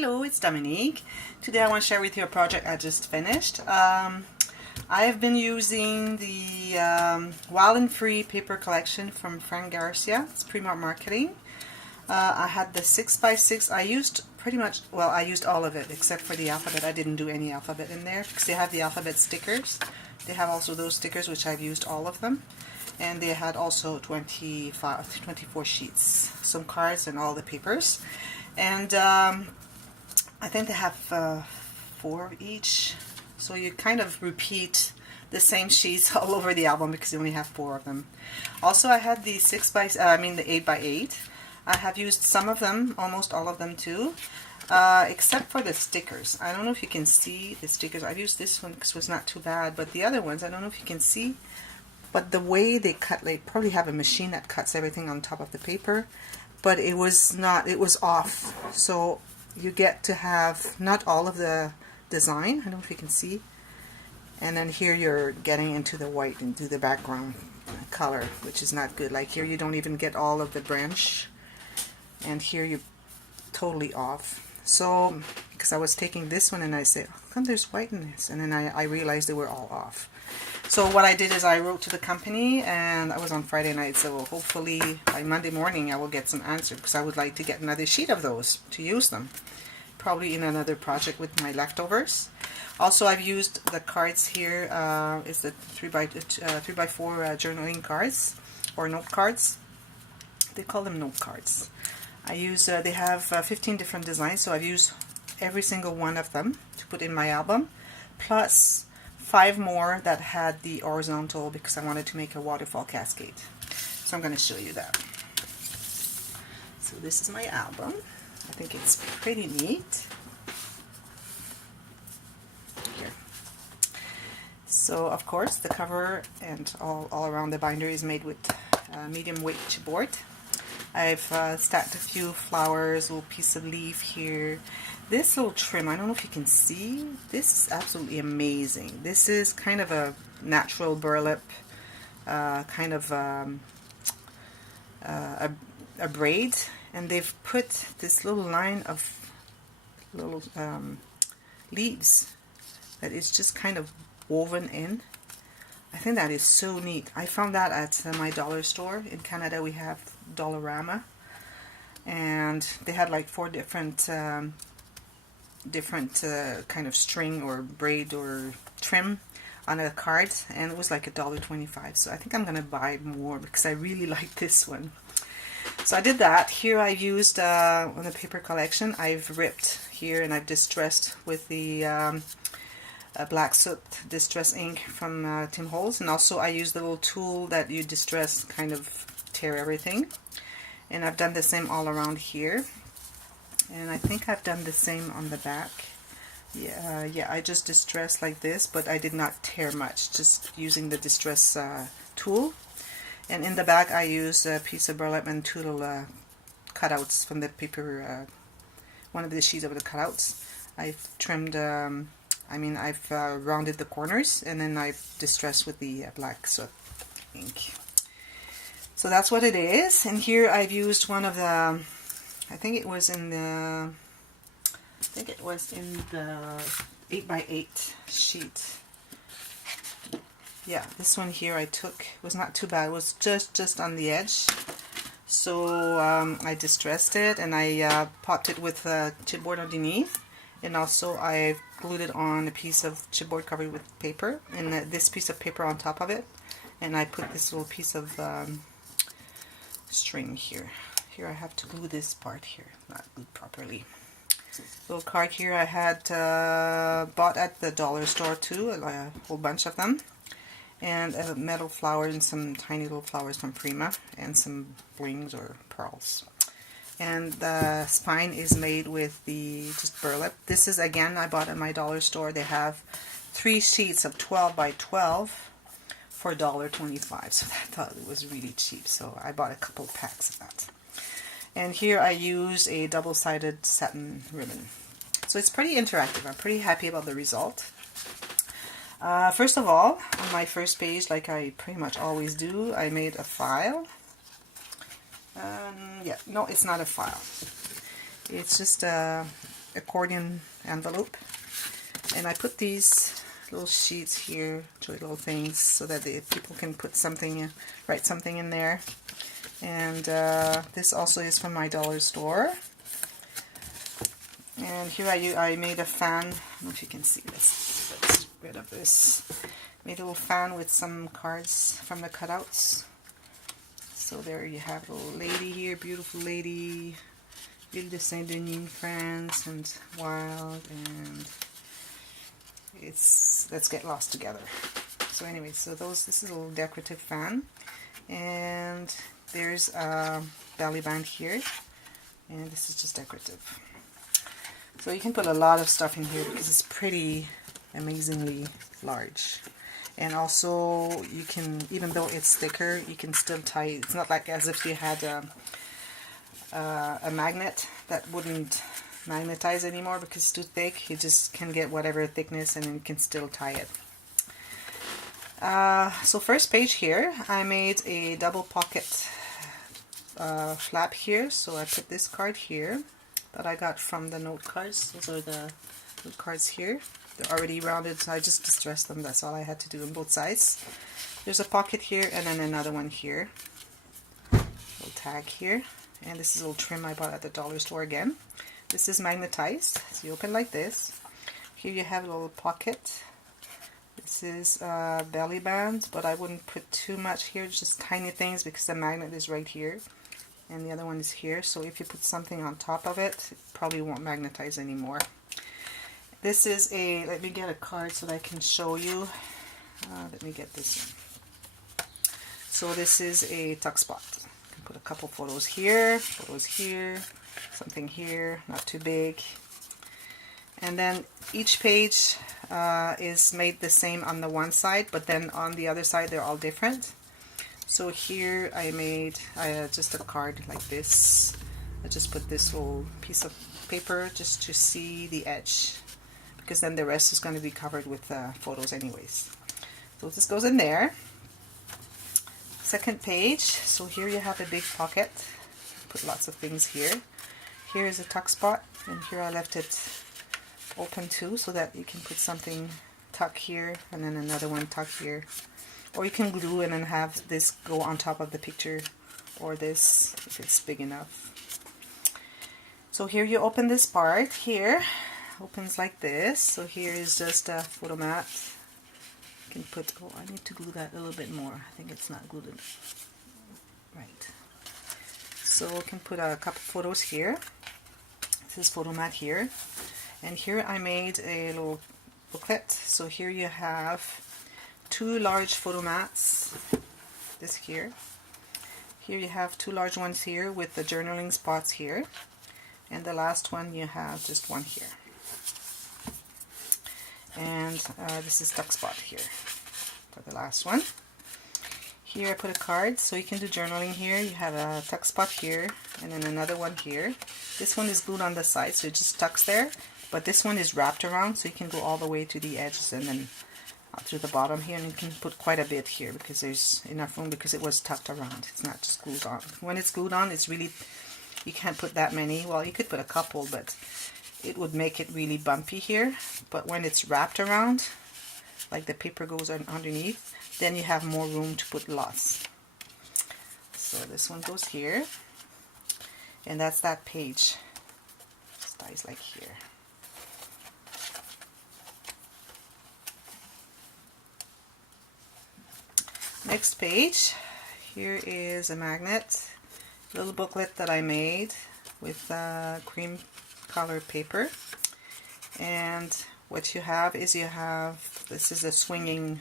Hello, it's Dominique. Today I want to share with you a project I just finished. I have been using the Wild and Free paper collection from Frank Garcia. It's Prima marketing. I had the 6x6. I used pretty much, well, I used all of it except for the alphabet. I didn't do any alphabet in there because they have the alphabet stickers. They have also those stickers, which I've used all of them. And they had also 24 sheets, some cards and all the papers. And I think they have 4 of each, so you kind of repeat the same sheets all over the album because you only have 4 of them. Also, I had the 8x8. I have used some of them, almost all of them too, except for the stickers. I don't know if you can see the stickers. I've used this one because it was not too bad, but the other ones, I don't know if you can see. But the way they cut, they probably have a machine that cuts everything on top of the paper, but it was not, it was off. So you get to have not all of the design, I don't know if you can see, and then here you're getting into the white into the background color, which is not good. Like here you don't even get all of the branch, and here you're totally off. So because I was taking this one and I said, how come there's white in this? And then I realized they were all off. So what I did is I wrote to the company, and that was on Friday night, so hopefully by Monday morning I will get some answers, because I would like to get another sheet of those to use them, probably in another project with my leftovers. Also, I've used the cards here, is the 3x4 journaling cards, or note cards. They call them note cards. I use, they have 15 different designs, so I've used every single one of them to put in my album, plus 5 more that had the horizontal because I wanted to make a waterfall cascade. So I'm going to show you that. So this is my album. I think it's pretty neat. Here. So of course the cover and all around the binder is made with medium weight chipboard. I've stacked a few flowers, a little piece of leaf here. This little trim, I don't know if you can see, this is absolutely amazing. This is kind of a natural burlap, kind of a braid, and they've put this little line of little leaves that is just kind of woven in. I think that is so neat. I found that at my dollar store. In Canada we have Dollarama, and they had like 4 different kind of string or braid or trim on a card, and it was like $1.25. So I think I'm gonna buy more because I really like this one. So I did that. Here I used on the paper collection, I've ripped here and I've distressed with the black soot distress ink from Tim Holtz, and also I used the little tool that you distress, kind of tear everything, and I've done the same all around here. And I think I've done the same on the back. Yeah, I just distressed like this, but I did not tear much, just using the distress tool. And in the back I used a piece of burlap and 2 little cutouts from the paper, one of the sheets of the cutouts. I've trimmed, I've rounded the corners, and then I've distressed with the black soot ink. So that's what it is. And here I've used one of the, I think it was in the 8x8 sheet. Yeah, this one here I took, was not too bad. It was just on the edge. So I distressed it, and I popped it with chipboard underneath, and also I glued it on a piece of chipboard covered with paper, and this piece of paper on top of it, and I put this little piece of string here. Here I have to glue this part here, not glued properly. Little card here I had bought at the dollar store too, a whole bunch of them, and a metal flower and some tiny little flowers from Prima, and some blings or pearls. And the spine is made with the just burlap. This is, again, I bought at my dollar store. They have 3 sheets of 12x12 for $1.25, so I thought it was really cheap, so I bought a couple packs of that. And here I use a double-sided satin ribbon. So it's pretty interactive. I'm pretty happy about the result. First of all, on my first page, like I pretty much always do, I made a file. Yeah, no, it's not a file. It's just a accordion envelope, and I put these little sheets here, joy little things, so that people can put something, write something in there. And this also is from my dollar store. And here I made a fan. I don't know if you can see this. Let's get rid of this. Made a little fan with some cards from the cutouts. So there you have a little lady here, beautiful lady, Ville de Saint-Denis, France, and wild, and it's Let's Get Lost Together. So anyway, so this is a little decorative fan, and there's a belly band here, and this is just decorative. So you can put a lot of stuff in here because it's pretty amazingly large. And also you can, even though it's thicker, you can still tie it. It's not like as if you had a magnet that wouldn't magnetize anymore because it's too thick. You just can get whatever thickness and then you can still tie it. So first page here, I made a double pocket flap here. So I put this card here that I got from the note cards. Those are the note cards here. They're already rounded, so I just distressed them. That's all I had to do on both sides. There's a pocket here and then another one here. Little tag here. And this is a little trim I bought at the dollar store again. This is magnetized. So you open like this. Here you have a little pocket. This is a belly band, but I wouldn't put too much here, just tiny things because the magnet is right here. And the other one is here. So if you put something on top of it, it probably won't magnetize anymore. This is a, let me get a card so that I can show you. Let me get this in. So this is a tuck spot. You can put a couple photos here, something here, not too big. And then each page is made the same on the one side, but then on the other side they're all different. So here I made just a card like this. I just put this little piece of paper just to see the edge, because then the rest is going to be covered with photos anyways. So this goes in there. Second page, so here you have a big pocket. Put lots of things here. Here is a tuck spot, and here I left it open too, so that you can put something tuck here, and then another one tuck here. Or you can glue and then have this go on top of the picture, or this if it's big enough. So here you open this part here. Opens like this. So here is just a photo mat. You can put, oh, I need to glue that a little bit more. I think it's not glued in. Right. So you can put a couple photos here. This is photo mat here. And here I made a little booklet. So here you have two large photo mats. This here. Here you have two large ones here with the journaling spots here. And the last one you have just one here. And this is tuck spot here for the last one. Here I put a card, so you can do journaling here. You have a tuck spot here, and then another one here. This one is glued on the side, so it just tucks there. But this one is wrapped around, so you can go all the way to the edges and then through the bottom here. And you can put quite a bit here because there's enough room, because it was tucked around. It's not just glued on. When it's glued on, it's really, you can't put that many. Well, you could put a couple, but it would make it really bumpy here. But when it's wrapped around, like the paper goes underneath, then you have more room to put lots. So this one goes here, and that's that page. Styles like here. Next page, here is a magnet, little booklet that I made with cream color paper. And what you have is this is a swinging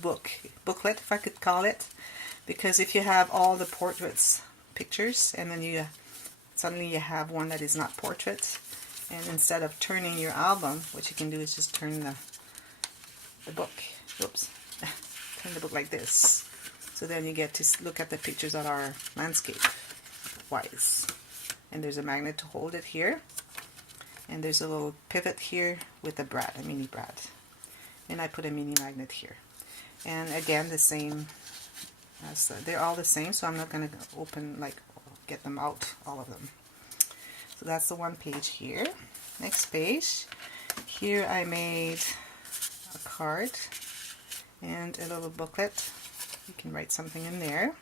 booklet, if I could call it, because if you have all the portraits pictures and then suddenly you have one that is not portrait, and instead of turning your album, what you can do is just turn the book, oops, turn the book like this, so then you get to look at the pictures that are landscape wise. And there's a magnet to hold it here, and there's a little pivot here with a mini brad, and I put a mini magnet here. And again, the same as they're all the same, so I'm not going to open, like, get them out, all of them. So that's the one page here. Next page, here I made a card and a little booklet. You can write something in there.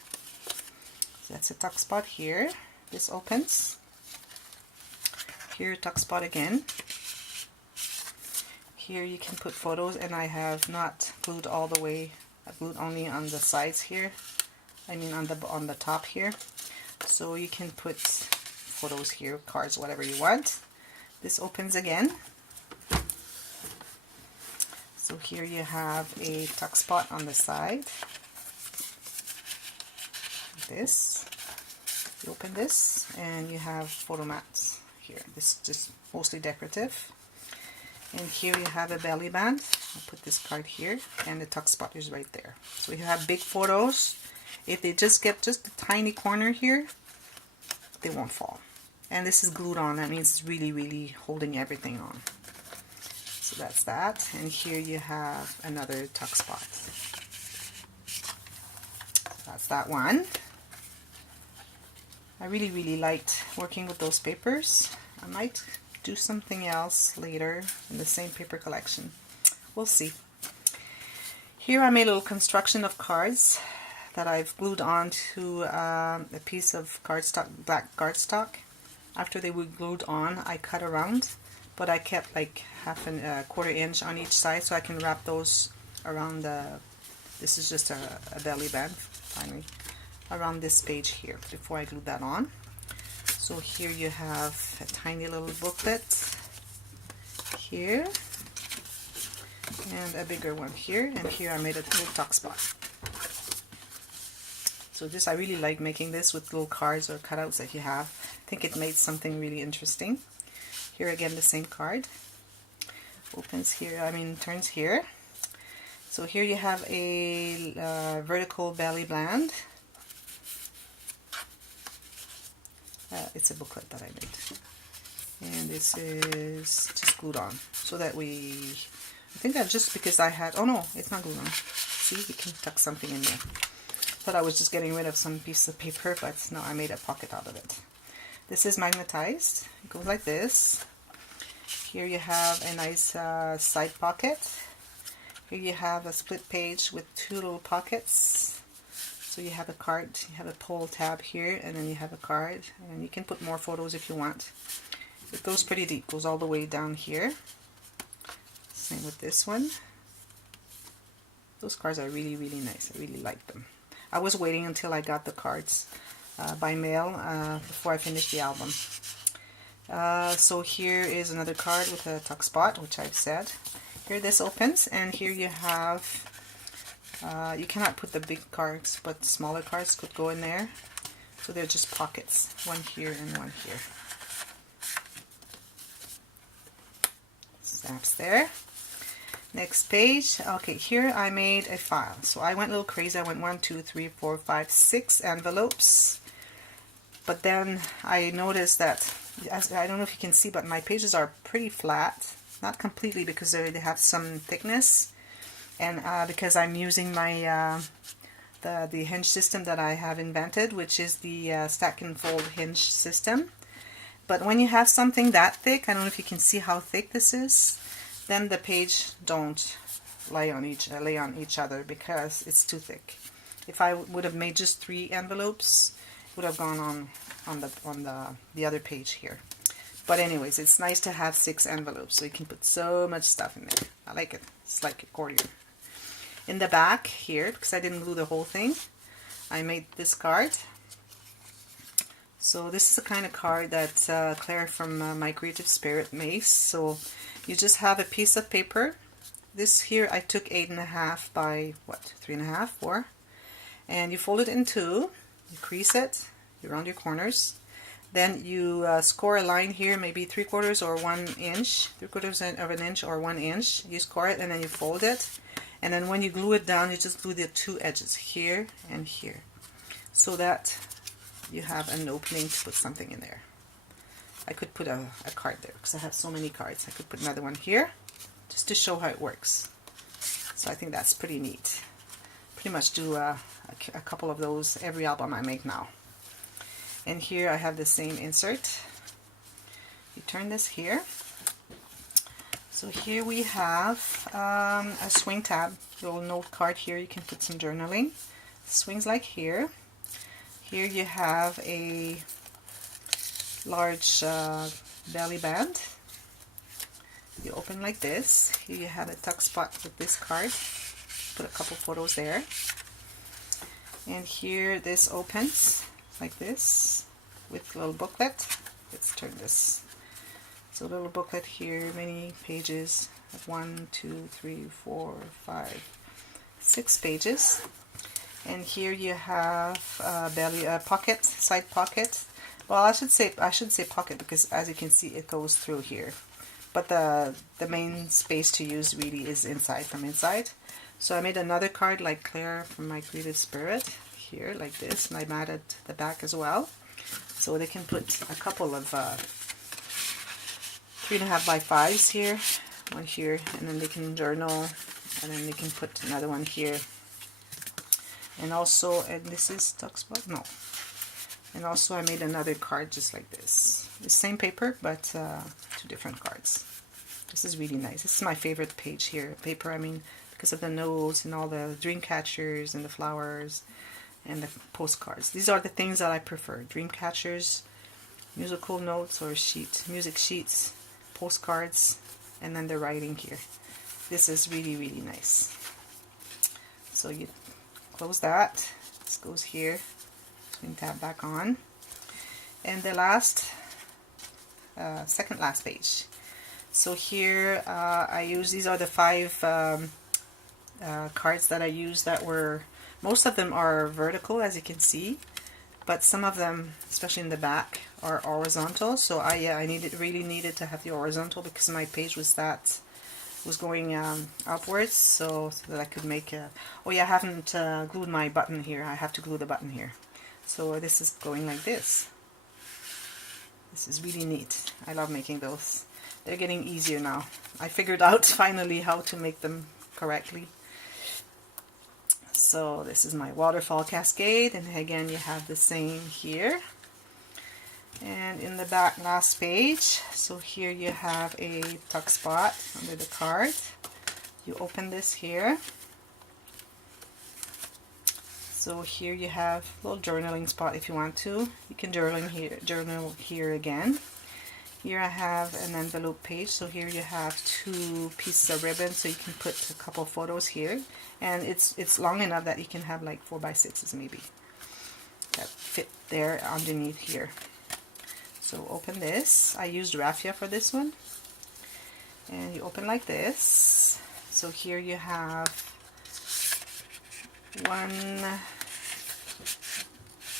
So that's a tuck spot here. This opens. Here, tuck spot again. Here you can put photos, and I have not glued all the way. I glued only on the sides here. I mean on the top here. So you can put photos here, cards, whatever you want. This opens again. So here you have a tuck spot on the side. This. You open this, and you have photo mats here. This is just mostly decorative. And here you have a belly band. I'll put this card here, and the tuck spot is right there. So you have big photos. If they just get just a tiny corner here, they won't fall. And this is glued on. That means it's really, really holding everything on. So that's that. And here you have another tuck spot. That's that one. I really, really liked working with those papers. I might do something else later in the same paper collection. We'll see. Here I made a little construction of cards that I've glued onto a piece of cardstock, black cardstock. After they were glued on, I cut around, but I kept like a quarter inch on each side so I can wrap those around the, this is just a belly band finally, around this page here before I glued that on. So here you have a tiny little booklet here, and a bigger one here, and here I made a little tuck spot. So this, I really like making this with little cards or cutouts that you have. I think it made something really interesting. Here again, the same card. Opens here, turns here. So here you have a vertical belly band. It's a booklet that I made, and this is just glued on so that I think that just because I had, oh no, it's not glued on. See, you can tuck something in there. Thought I was just getting rid of some piece of paper, but no, I made a pocket out of it. This is magnetized. It goes like this. Here you have a nice side pocket. Here you have a split page with two little pockets. So you have a card, you have a pull tab here, and then you have a card, and you can put more photos if you want. It goes pretty deep, goes all the way down here. Same with this one. Those cards are really, really nice. I really like them. I was waiting until I got the cards by mail before I finished the album. So here is another card with a tuck spot, which I've said. Here this opens, and here you have, you cannot put the big cards, but smaller cards could go in there. So they're just pockets, one here and one here. Snaps there. Next page. Okay, here I made a file. So I went a little crazy. I went 1, 2, 3, 4, 5, 6 envelopes. But then I noticed that, I don't know if you can see, but my pages are pretty flat. Not completely, because they have some thickness. And because I'm using my the hinge system that I have invented, which is the stack and fold hinge system. But when you have something that thick, I don't know if you can see how thick this is, then the page don't lay on each other because it's too thick. If I would have made just 3 envelopes, it would have gone on the other page here. But anyways, it's nice to have 6 envelopes, so you can put so much stuff in there. I like it. It's like a accordion. In the back here, because I didn't glue the whole thing, I made this card. So this is the kind of card that Claire from My Creative Spirit makes. So you just have a piece of paper. This here I took 8.5 by what, 3.5, 4, and you fold it in 2. You crease it, you round your corners. Then you score a line here, maybe 3/4 or 1 inch, 3/4 of an inch or 1 inch. You score it, and then you fold it. And then when you glue it down, you just glue the 2 edges here and here, so that you have an opening to put something in there. I could put a card there because I have so many cards. I could put another one here just to show how it works. So I think that's pretty neat. Pretty much do a couple of those every album I make now. And here I have the same insert. You turn this here. So here we have a swing tab, little note card here. You can put some journaling. Swings like here. Here you have a large belly band. You open like this. Here you have a tuck spot with this card. Put a couple photos there. And here this opens like this with a little booklet. Let's turn this. So a little booklet here, many pages, 1, 2, 3, 4, 5, 6 pages. And here you have a pocket, side pocket. Well, I should say pocket because as you can see it goes through here. But the main space to use really is inside, from inside. So I made another card like Claire from My Creative Spirit here, like this, and I matted the back as well. So they can put a couple of 3.5 by 5s here, one here, and then they can journal, and then they can put another one here. And also, and this is tuck spot? No. And also I made another card just like this. The same paper, but 2 different cards. This is really nice. This is my favorite page here. Paper, I mean, because of the notes and all the dream catchers and the flowers and the postcards. These are the things that I prefer. Dream catchers, musical notes or music sheets, postcards, and then the writing here. This is really, really nice. So you close that. This goes here. Swing tab back on. And the last, second last page. So here I use, these are the 5 cards that I used that were, most of them are vertical as you can see, but some of them, especially in the back, are horizontal. So I really needed to have the horizontal because my page was going upwards, so that I could make a, oh yeah, I haven't glued my button here. I have to glue the button here. So this is going like this. This is really neat. I love making those. They're getting easier now. I figured out finally how to make them correctly. So this is my waterfall cascade, and again you have the same here. And in the back, last page, so here you have a tuck spot under the card. You open this here. So here you have a little journaling spot if you want to. You can journal here again. Here I have an envelope page, so here you have 2 pieces of ribbon, so you can put a couple photos here. And it's long enough that you can have like 4 by 6s maybe that fit there underneath here. So open this. I used raffia for this one. And you open like this. So here you have one,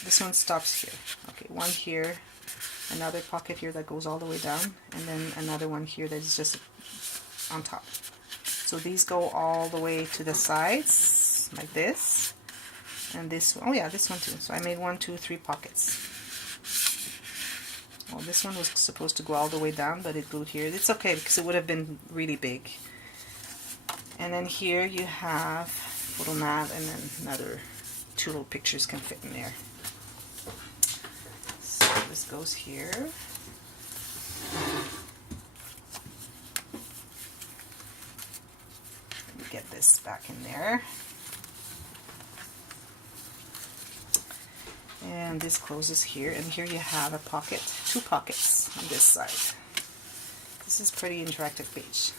this one stops here. Okay, one here, another pocket here that goes all the way down, and then another one here that is just on top. So these go all the way to the sides, like this. And this, oh yeah, this one too. So I made 1, 2, 3 pockets. Well, this one was supposed to go all the way down, but it glued here. It's okay because it would have been really big. And then here you have a little mat, and then another 2 little pictures can fit in there. So this goes here. Let me get this back in there. And this closes here, and here you have a pocket, 2 pockets on this side. This is pretty interactive page.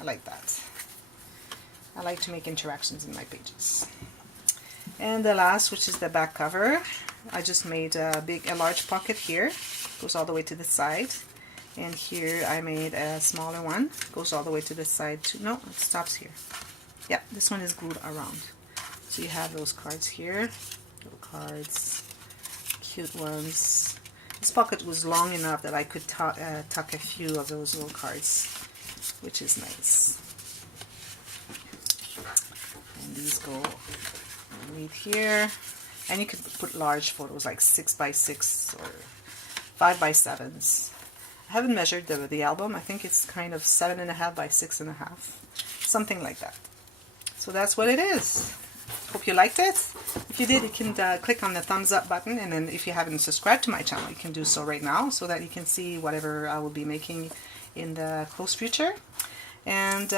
I like that. I like to make interactions in my pages. And the last, which is the back cover, I just made a large pocket here, goes all the way to the side. And here I made a smaller one, goes all the way to the side too. No, it stops here. Yeah, this one is glued around. So you have those cards here, little cards. Cute ones. This pocket was long enough that I could tuck a few of those little cards, which is nice. And these go underneath here, and you could put large photos like 6 by 6 or 5 by 7s. I haven't measured the album. I think it's kind of 7.5 by 6.5, something like that. So that's what it is. Hope you liked it. If you did, you can click on the thumbs up button, and then if you haven't subscribed to my channel, you can do so right now so that you can see whatever I will be making in the close future. And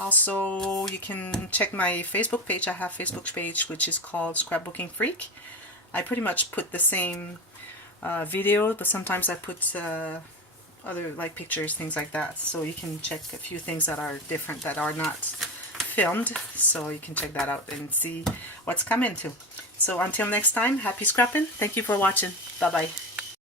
also you can check my Facebook page. I have a Facebook page which is called Scrapbooking Freak. I pretty much put the same video, but sometimes I put other like pictures, things like that, so you can check a few things that are different, that are not filmed, so you can check that out and see what's coming too. So until next time, happy scrapping. Thank you for watching. Bye bye.